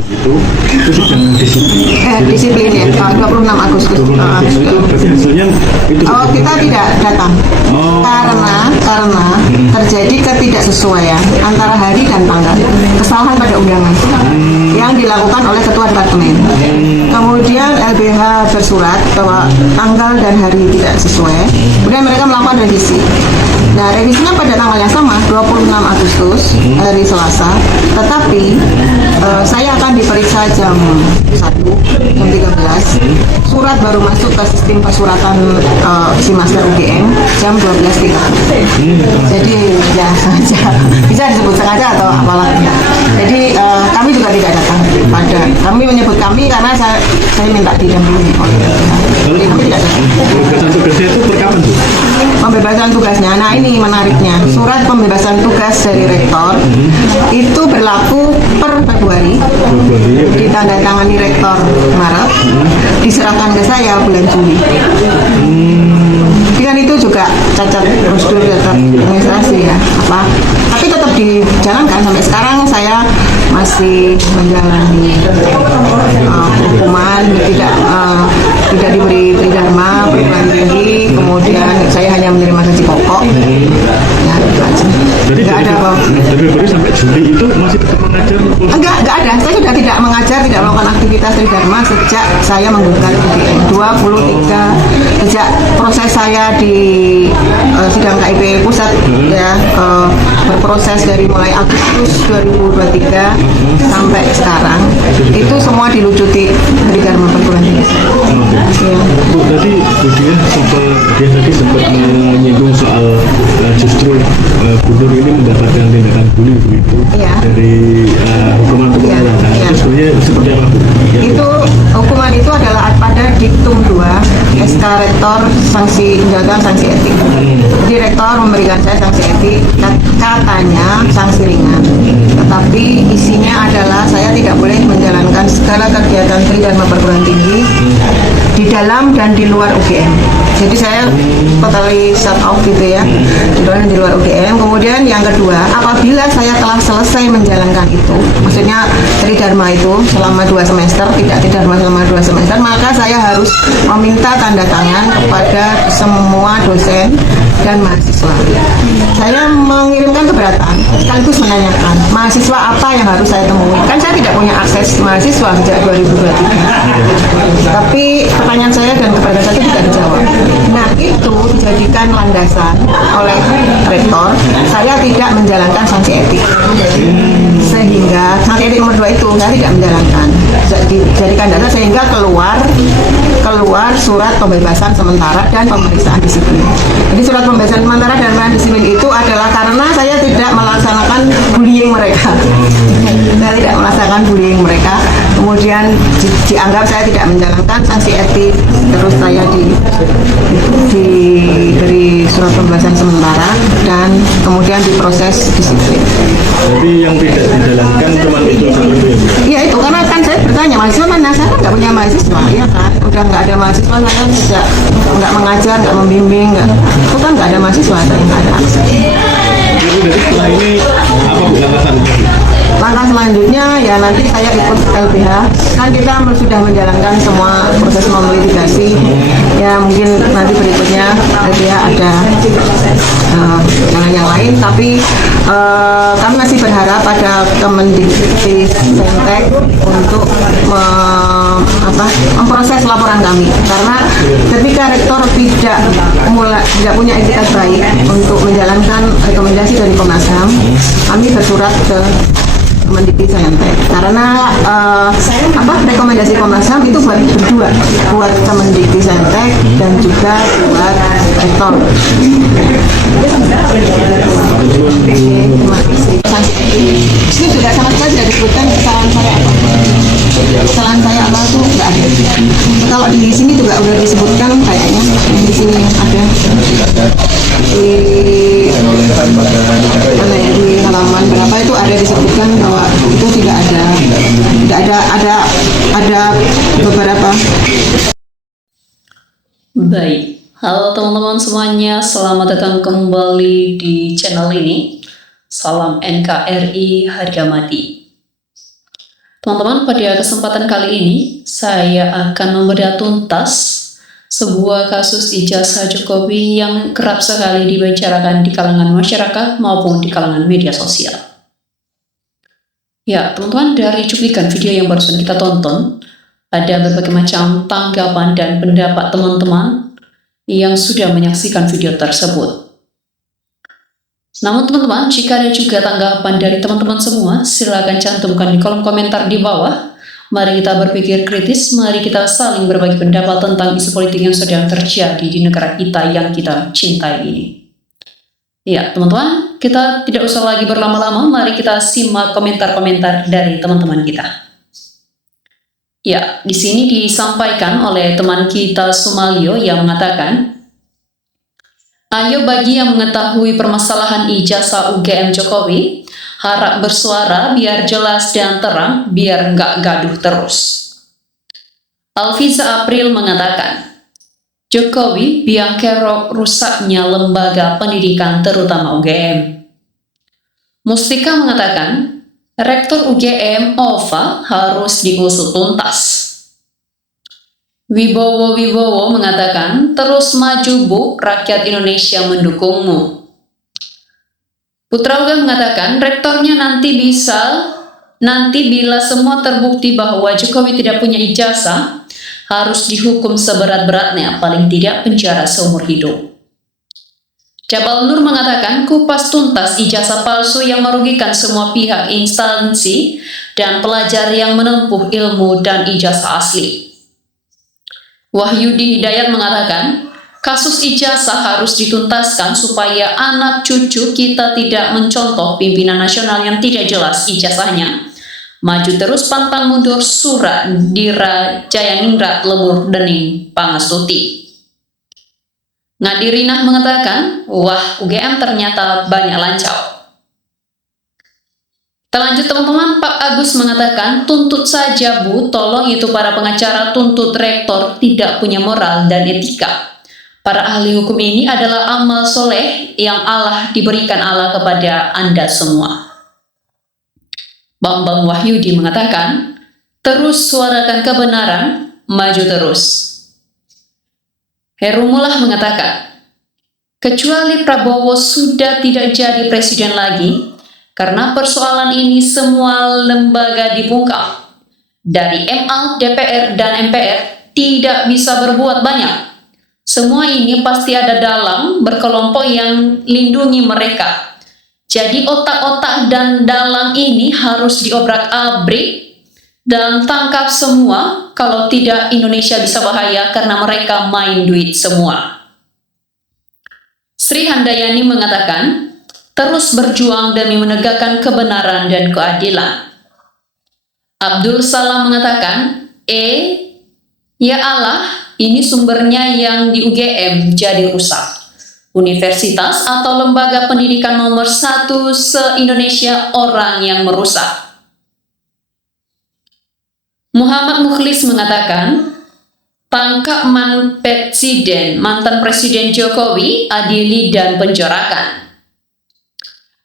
itu sidang disiplin ya, 26 Agustus. 26 Agustus itu berarti hasilnya itu Kita tidak datang karena terjadi ketidaksesuaian antara hari dan tanggal, kesalahan pada undangan yang dilakukan oleh ketua departemen. Kemudian LBH bersurat bahwa tanggal dan hari tidak sesuai, kemudian mereka melakukan revisi. Nah, revisinya pada tanggal yang sama, 26 Agustus, hari Selasa, tetapi saya akan diperiksa jam 1, jam 13. Surat baru masuk ke sistem persuratan si Master UGM jam 12.30. Jadi ya sengaja, bisa disebut sengaja atau apalah. Jadi kami juga tidak datang kami menyebut kami karena saya minta didampingi oleh jadi kami tidak datang. Pembebasan tugasnya itu per kapan tuh? Pembebasan tugasnya, nah ini menariknya, surat pembebasan tugas dari rektor itu berlaku per Februari, ditandatangani rektor Maret, diserahkan ke saya bulan Juli. Kan itu juga cacat prosedur, cacat administrasi ya, tapi tetap dijalankan sampai sekarang. Saya masih menjalani hukuman, tidak diberi tridharma perguruan tinggi, kemudian saya hanya menerima gaji pokok. Ya, itu aja. Jadi nggak ada apa. Dari Februari sampai Juli itu masih tetap mengajar? Enggak ada. Saya sudah tidak mengajar, tidak melakukan aktivitas tridharma sejak saya menggugat UGM 23. Sejak proses saya di sidang KIP pusat ya, berproses dari mulai Agustus 2023 sampai sekarang, itu semua dilucuti tridharma perguruan tinggi. Ya. Bu, tadi dia sempat menyinggung soal justru gubernur ini mendapatkan tindakan bully begitu dari hukuman pemecatan. Itu sebenarnya seperti apa, Bu? Itu hukuman itu adalah pada diktum 2 SK Rektor sanksi penjatuhan sanksi etik. Jadi rektor memberikan saya sanksi etik, katanya sanksi ringan, tetapi isinya adalah saya tidak boleh menjalankan segala kegiatan tridharma perguruan tinggi di dalam dan di luar UGM. Jadi saya totally shut off gitu ya, di dalam dan di luar UGM. Kemudian yang kedua, apabila saya telah selesai menjalankan itu, maksudnya tridharma itu selama 2 semester, tidak tridharma selama 2 semester, maka saya harus meminta tanda tangan kepada semua dosen dan mahasiswa. Saya mengirimkan keberatan, sekaligus menanyakan mahasiswa apa yang harus saya temui. Kan saya tidak punya akses mahasiswa sejak 2023. Tapi pertanyaan saya dan keberatan saya tidak dijawab. Nah, itu dijadikan landasan oleh rektor saya tidak menjalankan sanksi etik. Sehingga sanksi etik nomor 2 itu saya tidak menjalankan. Dijadikan dasar sehingga keluar surat pembebasan sementara dan pemeriksaan disiplin. Jadi surat pembebasan sementara dan pemeriksaan disiplin itu adalah karena saya tidak melaksanakan bullying mereka. Saya tidak melaksanakan bullying mereka. Kemudian dianggap saya tidak menjalankan sanksi etik, terus saya diberi surat pembebasan sementara dan kemudian diproses disiplin. Jadi yang tidak dijalankan cuma itu satu ya? Iya itu, karena kan saya bertanya mahasiswa mana, saya kan nggak punya mahasiswa, ya kan, udah nggak ada mahasiswa, saya tidak nggak mengajar, nggak membimbing, itu kan nggak ada mahasiswa, saya nggak ada akses. Jadi setelah ini apa Bu langkah selanjutnya? Langkah selanjutnya ya nanti saya ikut LBH, kan kita sudah menjalankan semua proses melitigasi ya, mungkin nanti berikutnya LBH ada yang lain, tapi kami masih berharap ada Kemendikbudristek untuk memproses laporan kami, karena ketika rektor tidak punya etikat baik untuk menjalankan rekomendasi dari Komnas HAM, kami bersurat ke Kemendikbudristek karena rekomendasi Komnas HAM itu berdua, buat Kemendikbudristek dan juga buat rektor. Terima kasih. Ini juga sama sekali tidak disebutkan kesalahan saya apa. Kesalahan saya apa itu nggak ada. Kalau di sini juga udah disebutkan kayaknya, di sini ada di halaman berapa itu ada disebutkan bahwa itu tidak ada beberapa. Baik, halo teman-teman semuanya, selamat datang kembali di channel ini. Salam NKRI harga mati. Teman-teman, pada kesempatan kali ini saya akan membedah tuntas sebuah kasus ijazah Jokowi yang kerap sekali dibicarakan di kalangan masyarakat maupun di kalangan media sosial. Ya, teman-teman, dari cuplikan video yang barusan kita tonton, ada berbagai macam tanggapan dan pendapat teman-teman yang sudah menyaksikan video tersebut. Namun teman-teman, jika ada juga tanggapan dari teman-teman semua, silakan cantumkan di kolom komentar di bawah. Mari kita berpikir kritis, mari kita saling berbagi pendapat tentang isu politik yang sedang terjadi di negara kita yang kita cintai ini. Ya, teman-teman, kita tidak usah lagi berlama-lama, mari kita simak komentar-komentar dari teman-teman kita. Ya, di sini disampaikan oleh teman kita Sumalyo yang mengatakan, ayo bagi yang mengetahui permasalahan ijazah UGM Jokowi, harap bersuara biar jelas dan terang, biar nggak gaduh terus. Alfiza April mengatakan, Jokowi biang kerok rusaknya lembaga pendidikan terutama UGM. Mustika mengatakan, Rektor UGM Ova harus diusut tuntas. Wibowo mengatakan, terus maju Bu, rakyat Indonesia mendukungmu. Putra Uga mengatakan, rektornya nanti bila semua terbukti bahwa Jokowi tidak punya ijazah, harus dihukum seberat-beratnya, paling tidak penjara seumur hidup. Jabal Nur mengatakan, kupas tuntas ijazah palsu yang merugikan semua pihak, instansi, dan pelajar yang menempuh ilmu dan ijazah asli. Wahyudi Hidayat mengatakan, kasus ijazah harus dituntaskan supaya anak cucu kita tidak mencontoh pimpinan nasional yang tidak jelas ijazahnya. Maju terus pantang mundur surat Dira Jayaningrat Lemur Dening Pangestuti. Ngadirinah mengatakan, wah UGM ternyata banyak lancau. Terlanjut teman-teman, Pak Agus mengatakan, tuntut saja Bu, tolong itu para pengacara tuntut rektor tidak punya moral dan etika. Para ahli hukum ini adalah amal soleh yang diberikan Allah kepada Anda semua. Bambang Wahyudi mengatakan, terus suarakan kebenaran, maju terus. Herumullah mengatakan, kecuali Prabowo sudah tidak jadi presiden lagi, karena persoalan ini semua lembaga dibungkam. Dari MA, DPR, dan MPR tidak bisa berbuat banyak. Semua ini pasti ada dalang berkelompok yang lindungi mereka. Jadi otak-otak dan dalang ini harus diobrak-abrik dan tangkap semua, kalau tidak Indonesia bisa bahaya karena mereka main duit semua. Sri Handayani mengatakan, terus berjuang demi menegakkan kebenaran dan keadilan. Abdul Salam mengatakan, ya Allah, ini sumbernya yang di UGM jadi rusak. Universitas atau lembaga pendidikan nomor 1 se-Indonesia orang yang merusak. Muhammad Mukhlis mengatakan, tangkap mantan Presiden Jokowi, adili dan penjarakan.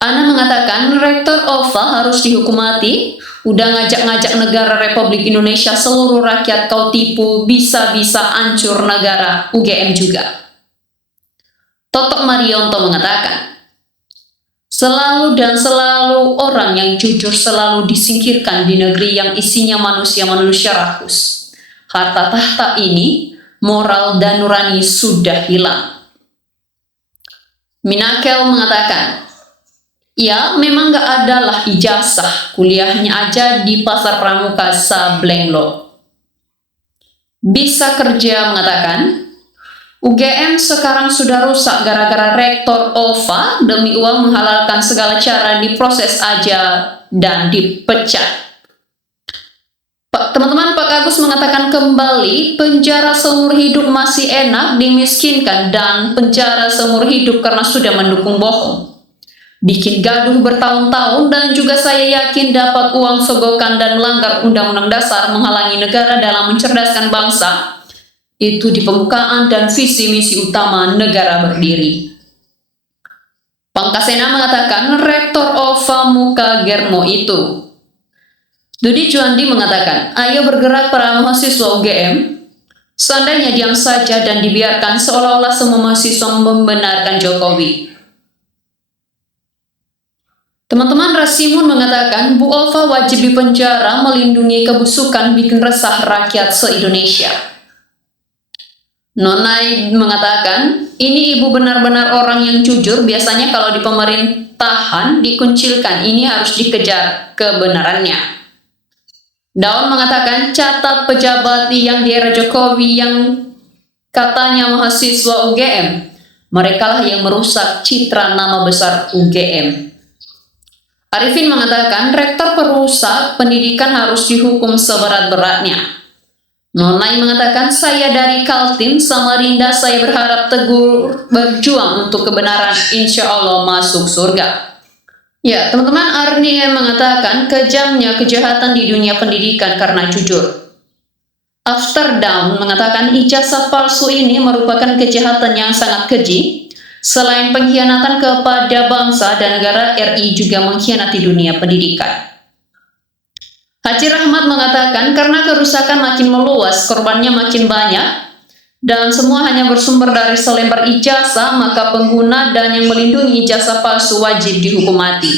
Ana mengatakan, Rektor Ova harus dihukum mati, udah ngajak-ngajak negara Republik Indonesia, seluruh rakyat kau tipu, bisa-bisa hancur negara, UGM juga. Totok Marionto mengatakan, selalu orang yang jujur selalu disingkirkan di negeri yang isinya manusia-manusia rakus. Harta tahta ini, moral dan nurani sudah hilang. Minakel mengatakan, ya, memang gak adalah ijazah, kuliahnya aja di Pasar Pramuka Sablenglo. Bisa Kerja mengatakan, UGM sekarang sudah rusak gara-gara Rektor Ova demi uang menghalalkan segala cara diproses aja dan dipecat. Teman-teman, Pak Agus mengatakan kembali, penjara seumur hidup masih enak, dimiskinkan, dan penjara seumur hidup karena sudah mendukung bohong. Bikin gaduh bertahun-tahun dan juga saya yakin dapat uang sogokan dan melanggar Undang-Undang Dasar, menghalangi negara dalam mencerdaskan bangsa. Itu di pembukaan dan visi misi utama negara berdiri. Pangkasena mengatakan Rektor Ova Muka Germo itu. Dudi Juandi mengatakan, ayo bergerak para mahasiswa UGM. Seandainya diam saja dan dibiarkan seolah-olah semua mahasiswa membenarkan Jokowi. Teman-teman, Rasimun mengatakan, Bu Ulfa wajib dipenjara melindungi kebusukan bikin resah rakyat se-Indonesia. Nonai mengatakan, ini ibu benar-benar orang yang jujur, biasanya kalau di pemerintahan dikuncilkan, ini harus dikejar kebenarannya. Daun mengatakan, catat pejabat yang di era Jokowi yang katanya mahasiswa UGM, merekalah yang merusak citra nama besar UGM. Arifin mengatakan, rektor perusak pendidikan harus dihukum seberat-beratnya. Nonai mengatakan, saya dari Kaltim Samarinda, saya berharap teguh berjuang untuk kebenaran, insya Allah masuk surga. Ya, teman-teman, Arnie mengatakan kejamnya kejahatan di dunia pendidikan karena jujur. Afterdown mengatakan ijazah palsu ini merupakan kejahatan yang sangat keji. Selain pengkhianatan kepada bangsa dan negara, RI juga mengkhianati dunia pendidikan. Haji Rahmat mengatakan karena kerusakan makin meluas, korbannya makin banyak, dan semua hanya bersumber dari selembar ijazah, maka pengguna dan yang melindungi ijazah palsu wajib dihukum mati.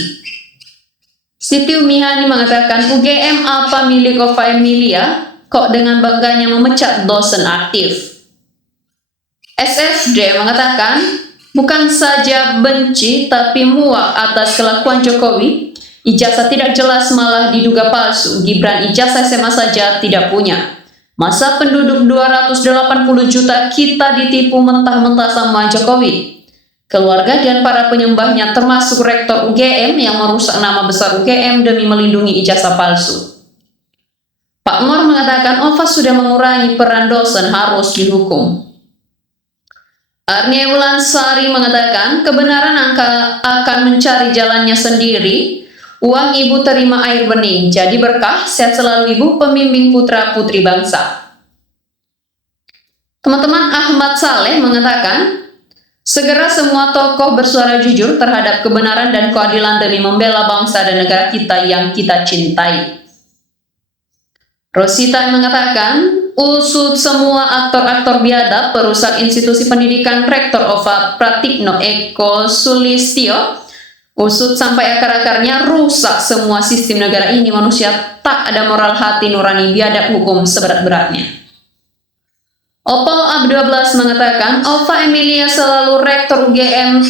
Siti Umihani mengatakan UGM apa milik Ova Emilia, kok dengan bangganya memecat dosen aktif. SFD mengatakan bukan saja benci tapi muak atas kelakuan Jokowi, ijazah tidak jelas malah diduga palsu, Gibran ijazah SMA saja tidak punya. Masa penduduk 280 juta kita ditipu mentah-mentah sama Jokowi. Keluarga dan para penyembahnya termasuk rektor UGM yang merusak nama besar UGM demi melindungi ijazah palsu. Pak Mor mengatakan Ova sudah mengurangi peran dosen, harus dihukum. Arnie Wulansari mengatakan kebenaran akan mencari jalannya sendiri. Uang ibu terima air bening, jadi berkah, sehat selalu ibu, pembimbing putra-putri bangsa. Teman-teman, Ahmad Saleh mengatakan, segera semua tokoh bersuara jujur terhadap kebenaran dan keadilan demi membela bangsa dan negara kita yang kita cintai. Rosita mengatakan, usut semua aktor-aktor biadab, perusak institusi pendidikan, Rektor Ova Pratikno Eko Sulistyo, usut sampai akar-akarnya, rusak semua sistem negara ini, manusia tak ada moral hati nurani, biadab hukum seberat-beratnya. Oppo Ab12 mengatakan, Ova Emilia selalu rektor UGM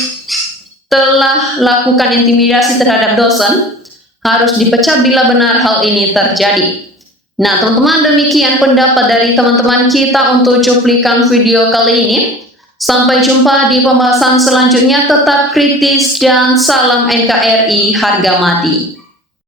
telah lakukan intimidasi terhadap dosen, harus dipecat bila benar hal ini terjadi. Nah teman-teman, demikian pendapat dari teman-teman kita untuk cuplikan video kali ini. Sampai jumpa di pembahasan selanjutnya, tetap kritis dan salam NKRI harga mati.